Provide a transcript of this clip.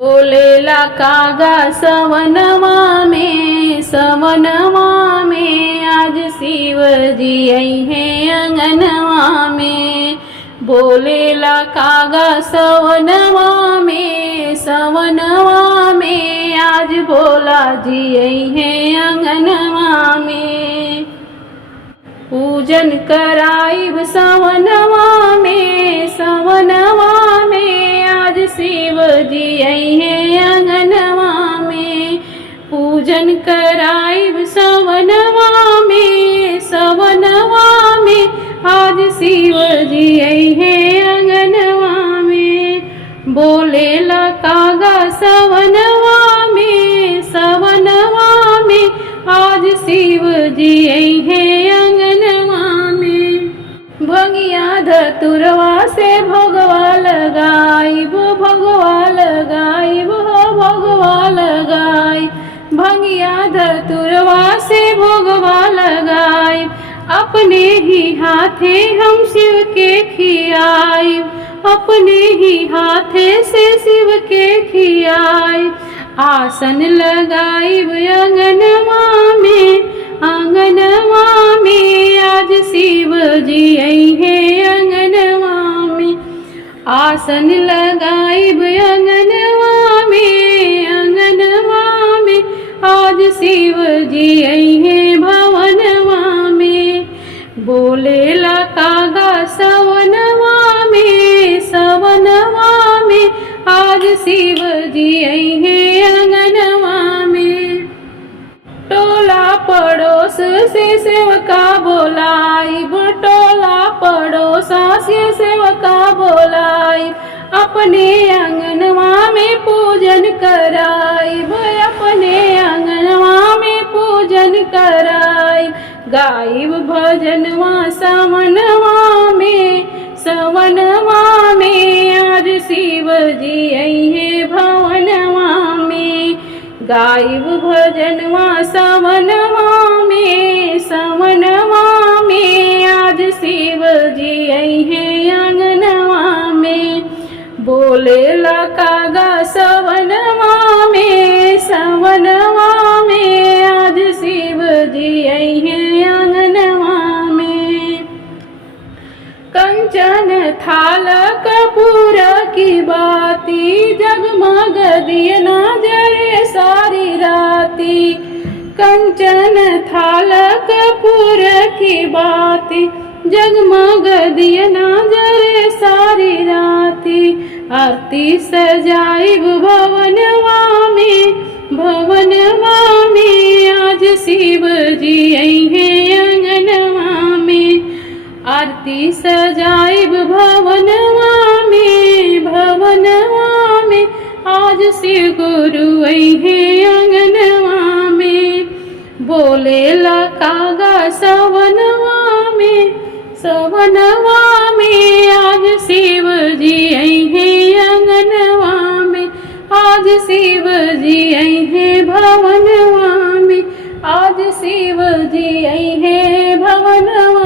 बोलेला कागा सवनवा में आज शिवजी आई है अंगनवा में। बोलेला कागा सवनवा में आज भोला जी आई है अंगनवा में। पूजन कराइब सवनवा में आज शिव जी आई है अंगनवा में। पूजन कराइब सवनवा में आज शिव जी आई है अंगनवा में। बोलेला कागा सवनवा में आज शिव जी आई है अंगनवा में। भंगिया धतुरवा से भोगवा लगाइब भंगिया धतुरवा से भोगवा लगाइब। अपने ही हाथे हम शिव के खियाइब अपने ही हाथे से शिव के खियाइब। आसन लगाइब अंगनवा में आज शिव जी आई है अंगनवा में। आसन लगाइब अंगनवा में आज शिव जी आई है भवनवा में। बोलेला कागा सवनवा में आज शिव जी आई है अंगनवा में। टोला पड़ोस से सेवका बोलाइब टोला पड़ोसा से सेवका बोलाइब। अपने अंगनवा में पूजन कराइब अपने अंगनवा में पूजन कराइब। गाइब भजनवा सवनवा में आज शिव जी आई है भवनवा में। गाइब भजनवा सवनवा में आज शिव जी आई है अंगनवा में। बोलेला कागा सवनवा में आज शिव जी आई है अंगनवा में। कंचन थाल कपूर की बाती जगमग दिए ना जरे सारी राती। कंचन थाल कपूर की बाती जगमग दिए ना जरे सारी राती। आरती सजाइब भवनवा में आज शिव जी आई है अंगनवा में। आरती सजाइब भवनवा में आज शिव गुरु आई है अंगनवा में। बोलेला कागा सवनवा में आज शिव जी आई है अंगनवा में। आज शिव जी आई है भवनवा में आज शिव जी आई है भवनवा